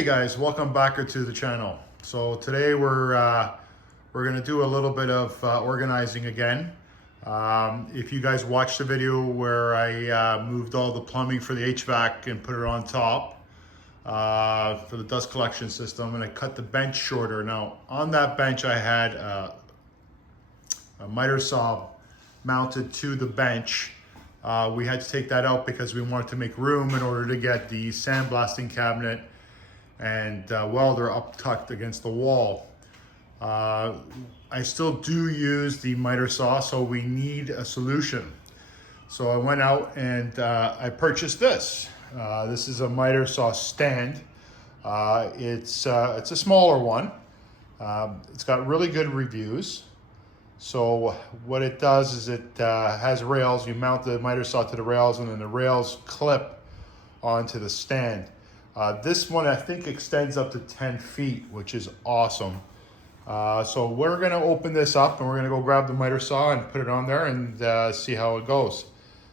Hey guys, welcome back to the channel. So today we're going to do a little bit of organizing again. If you guys watched the video where I moved all the plumbing for the HVAC and put it on top for the dust collection system, and I cut the bench shorter. Now on that bench I had a miter saw mounted to the bench. We had to take that out because we wanted to make room in order to get the sandblasting cabinet and welder up tucked against the wall. I still do use the miter saw, so we need a solution. So I went out and I purchased this. This is a miter saw stand. It's a smaller one. It's got really good reviews. So what it does is it has rails. You mount the miter saw to the rails, and then the rails clip onto the stand. This one I think extends up to 10 feet, which is awesome. So we're gonna open this up and we're gonna go grab the miter saw and put it on there and see how it goes.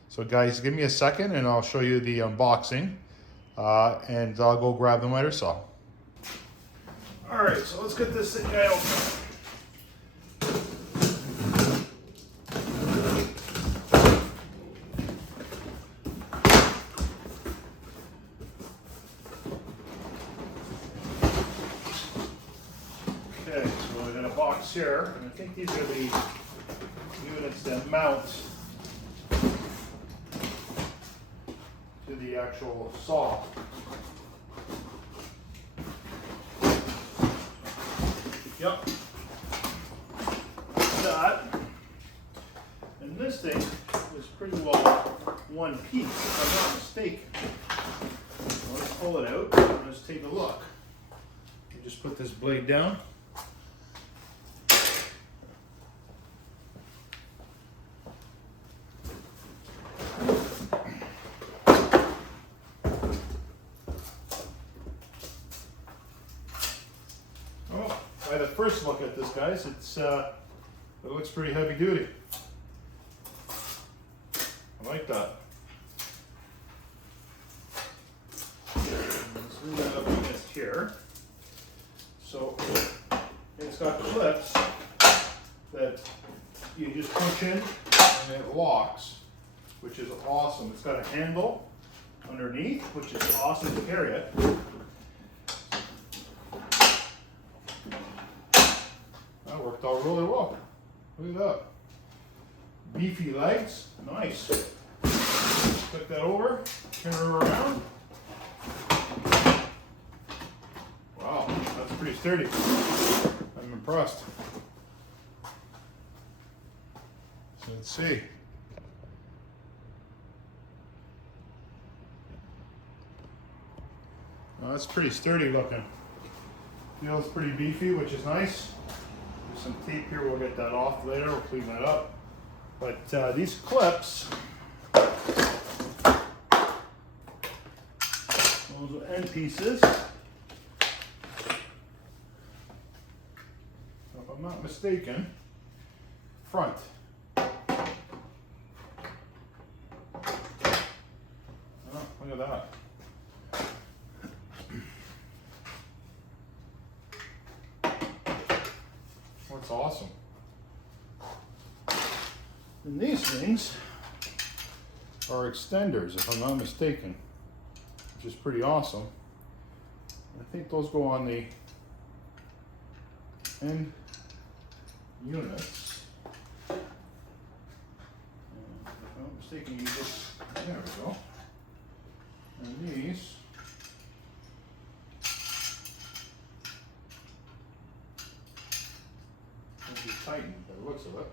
So guys, give me a second and I'll show you the unboxing and I'll go grab the miter saw. All right, so let's get this guy open. Okay, so we got a box here, and I think these are the units that mount to the actual saw. Yep. That. And this thing is pretty well one piece, if I'm not mistaken. So let's pull it out and let's take a look. You just put this blade down. By the first look at this, guys, it looks pretty heavy duty. I like that. Let's move that up against here. So it's got clips that you just push in and it locks, which is awesome. It's got a handle underneath, which is awesome to carry it. That worked out really well. Look at that. Beefy legs, nice. Flip that over, turn her around. Wow, that's pretty sturdy. I'm impressed. So let's see. Well, that's pretty sturdy looking. Feels pretty beefy, which is nice. There's some tape here, we'll get that off later, we'll clean that up. But these clips, those are end pieces. If I'm not mistaken, front. Oh, look at that. That's awesome. And these things are extenders, if I'm not mistaken, which is pretty awesome. I think those go on the end units. And if I'm not mistaken, you just, there we go. And these tightened by the looks of it.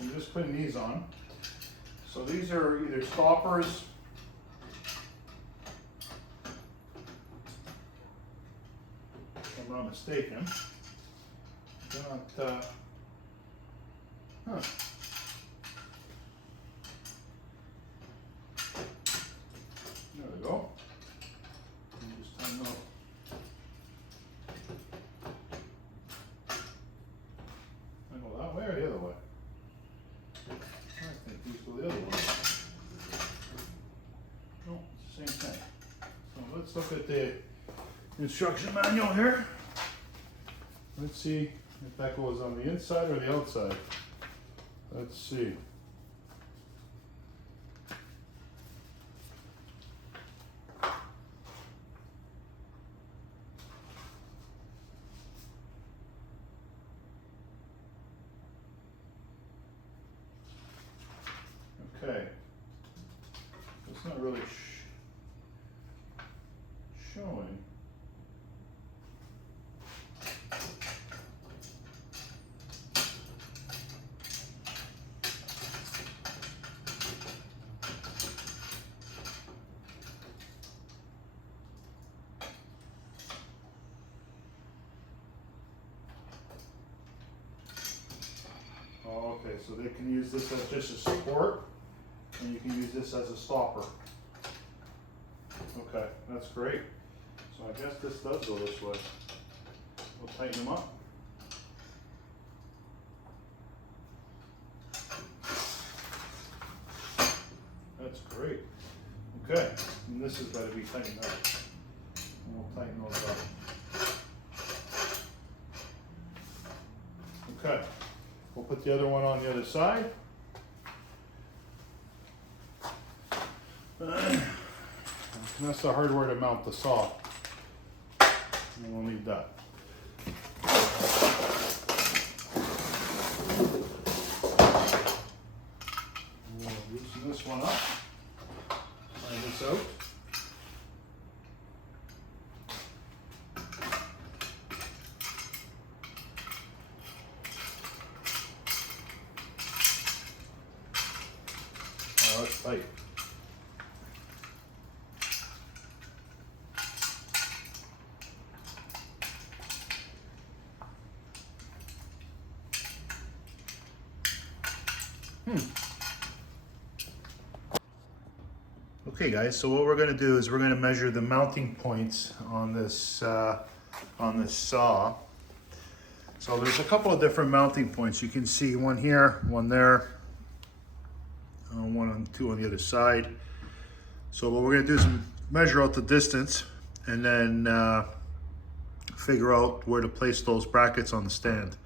I'm just putting these on. So these are either stoppers if I'm not mistaken. not, huh. There we go. Just tighten up. I go that way or the other way? I think these go the other way. No, it's the same thing. So let's look at the instruction manual here. Let's see if that goes on the inside or the outside. Let's see. Okay. It's not really showing. Okay, so they can use this as just a support, and you can use this as a stopper. Okay, that's great. So I guess this does go this way. We'll tighten them up. That's great. Okay, and this has got to be tightened up. And we'll tighten those up. Okay. We'll put the other one on the other side. And that's the hardware to mount the saw. And we'll need that. We'll loosen this one up. Try this out. Oh, that's tight. Okay guys, so what we're going to do is we're going to measure the mounting points on this saw. So there's a couple of different mounting points. You can see one here, one there, one on two on the other side. So what we're going to do is measure out the distance and then figure out where to place those brackets on the stand.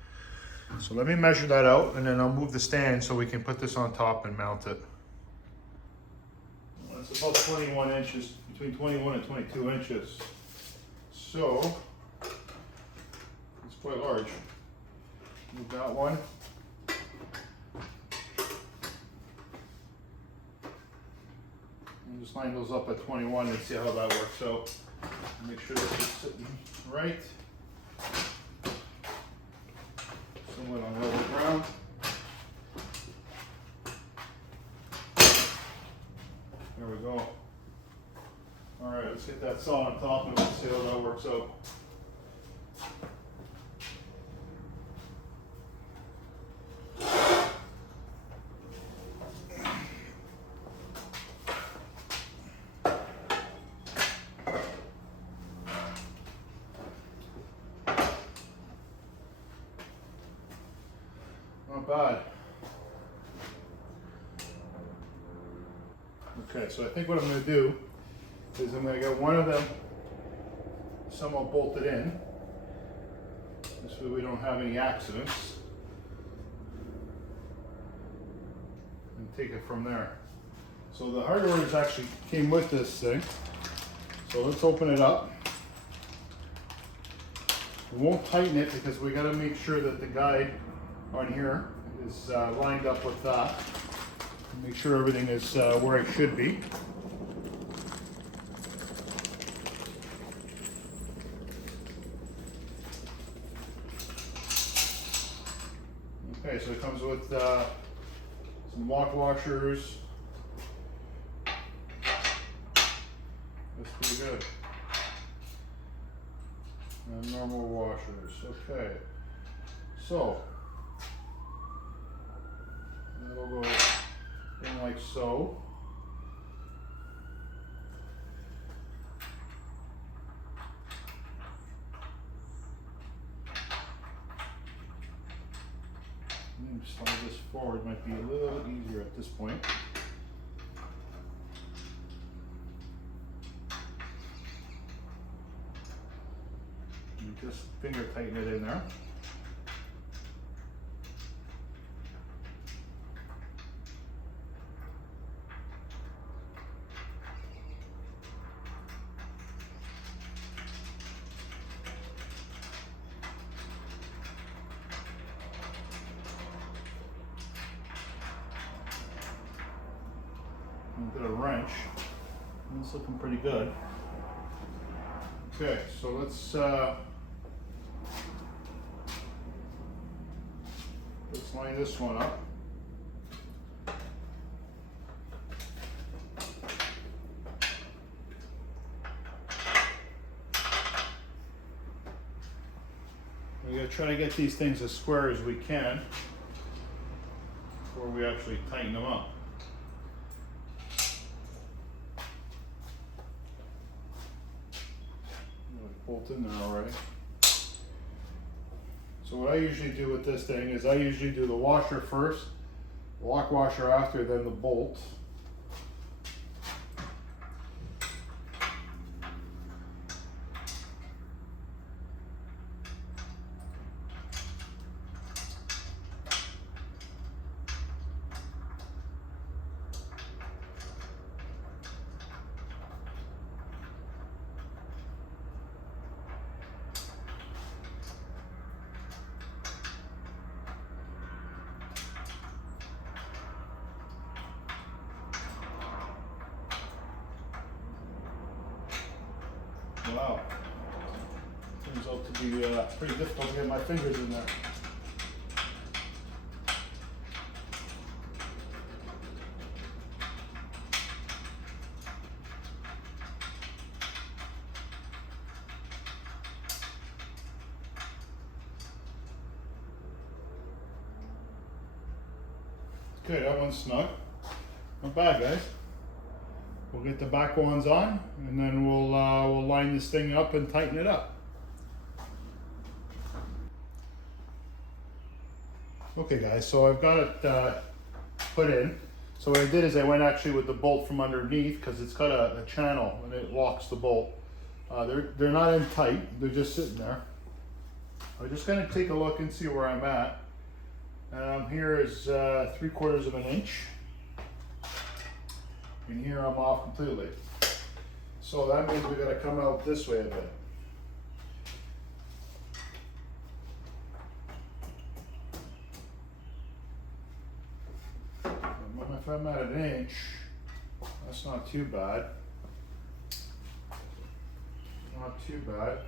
So let me measure that out, and then I'll move the stand so we can put this on top and mount it. It's about 21 inches, between 21 and 22 inches. So, it's quite large. Move that one. And just line those up at 21 and see how that works out. Make sure that it's sitting right. Somewhat on level ground. There we go. All right, let's get that saw on top and we'll see how that works out. Not bad. Okay, so I think what I'm going to do is I'm going to get one of them somewhat bolted in. This way we don't have any accidents. And take it from there. So the hardware actually came with this thing. So let's open it up. We won't tighten it because we got to make sure that the guide on here is lined up with that. Make sure everything is where it should be. Okay, so it comes with some lock washers. That's pretty good. And normal washers. Okay. So that'll go in like so. Slide this forward, might be a little easier at this point. And just finger tighten it in there. Did a wrench. It's looking pretty good. Okay, so let's line this one up. We're gonna try to get these things as square as we can before we actually tighten them up. Bolt in there already. So what I usually do with this thing is I usually do the washer first, the lock washer after, then the bolt. Wow, turns out to be pretty difficult to get my fingers in there. Okay, that one's snug. Not bad, guys. We'll get the back ones on, and then we'll line this thing up and tighten it up. Okay, guys, so I've got it put in. So what I did is I went actually with the bolt from underneath because it's got a channel and it locks the bolt. They're not in tight; they're just sitting there. I'm just gonna take a look and see where I'm at. Here is 3/4 of an inch. And here I'm off completely. So that means we gotta come out this way a bit. And if I'm at an inch, that's not too bad. Not too bad.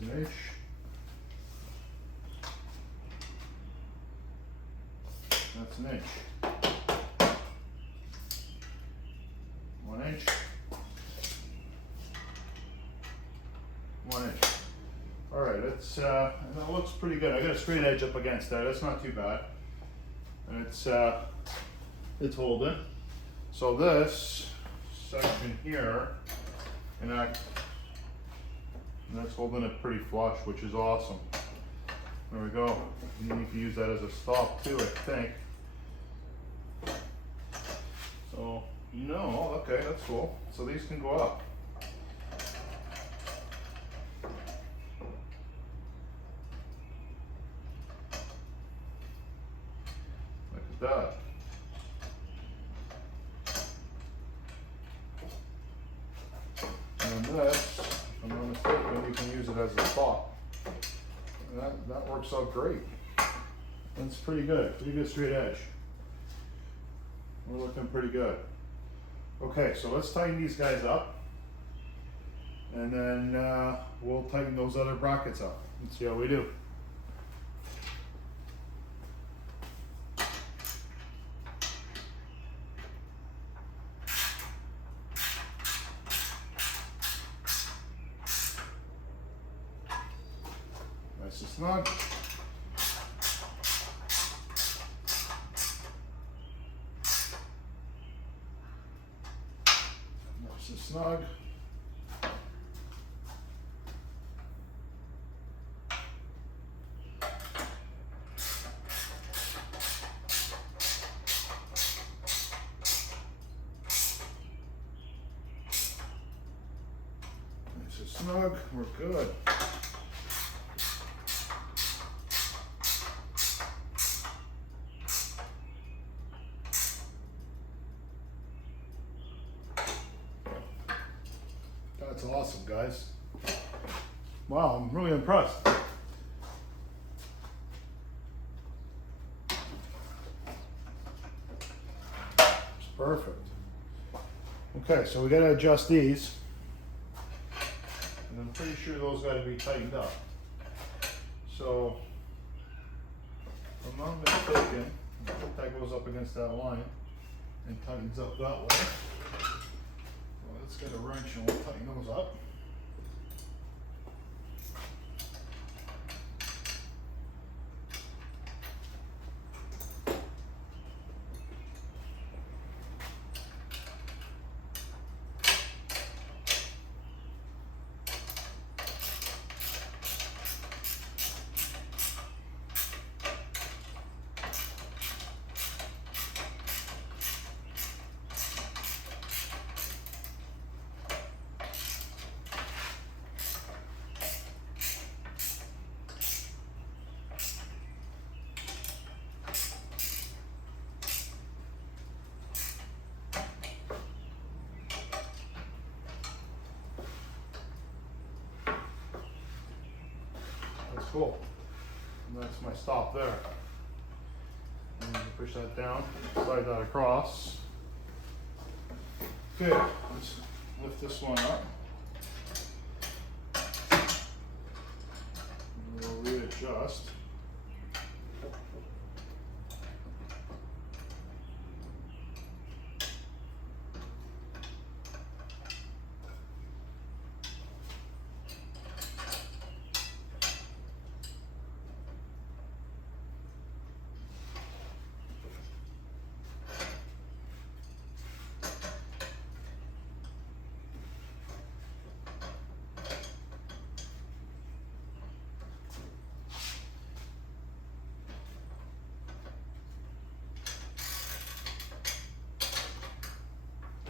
An inch. That's an inch. 1 inch. 1 inch. All right, it's that looks pretty good. I got a straight edge up against that. That's not too bad, and it's holding. So this section here, and that's holding it pretty flush, which is awesome. There we go. You need to use that as a stop too, I think. So, no, okay, that's cool. So these can go up. Look at that. And this, if I'm not mistaken, you can use it as a stop. That works out great. That's pretty good straight edge. We're looking pretty good. Okay, so let's tighten these guys up, and then we'll tighten those other brackets up and see how we do. snug. Nice and snug. Nice and snug. We're good. That's awesome, guys. Wow, I'm really impressed. It's perfect. Okay, so we got to adjust these. And I'm pretty sure those got to be tightened up. So, if I'm not mistaken, I think that goes up against that line and tightens up that way. So let's get a wrench and we'll tighten those up. That's cool. And that's my stop there. And you push that down, slide that across. Okay, let's lift this one up. And we'll readjust.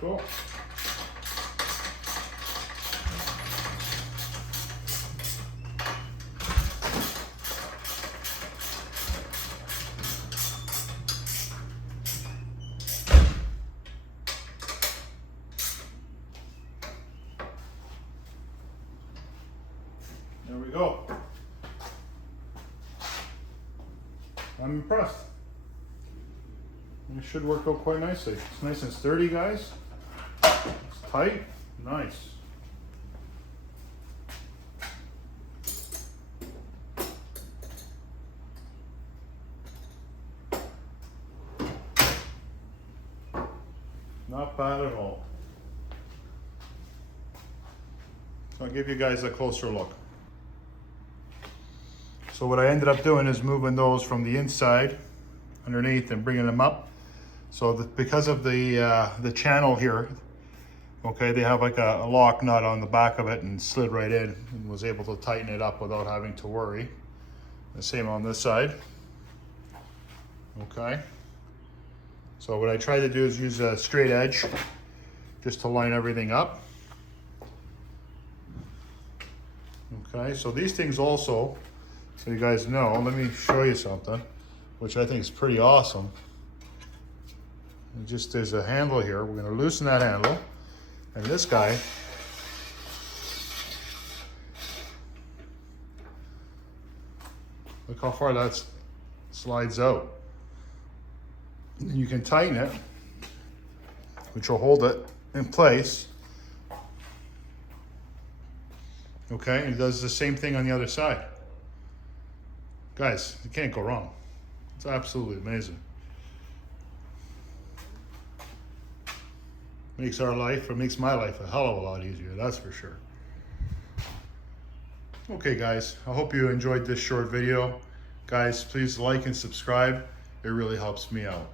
Cool. There we go. I'm impressed. It should work out quite nicely. It's nice and sturdy, guys. It's tight. Nice. Not bad at all. So I'll give you guys a closer look. So what I ended up doing is moving those from the inside underneath and bringing them up. So because of the channel here, okay, they have like a lock nut on the back of it and slid right in and was able to tighten it up without having to worry. The same on this side. Okay. So what I try to do is use a straight edge just to line everything up. Okay, so these things also, so you guys know, let me show you something, which I think is pretty awesome. There's a handle here. We're going to loosen that handle. And this guy, look how far that slides out. And you can tighten it, which will hold it in place. Okay, and it does the same thing on the other side. Guys, you can't go wrong. It's absolutely amazing. Makes our life, or makes my life a hell of a lot easier, that's for sure. Okay guys, I hope you enjoyed this short video. Guys, please like and subscribe. It really helps me out.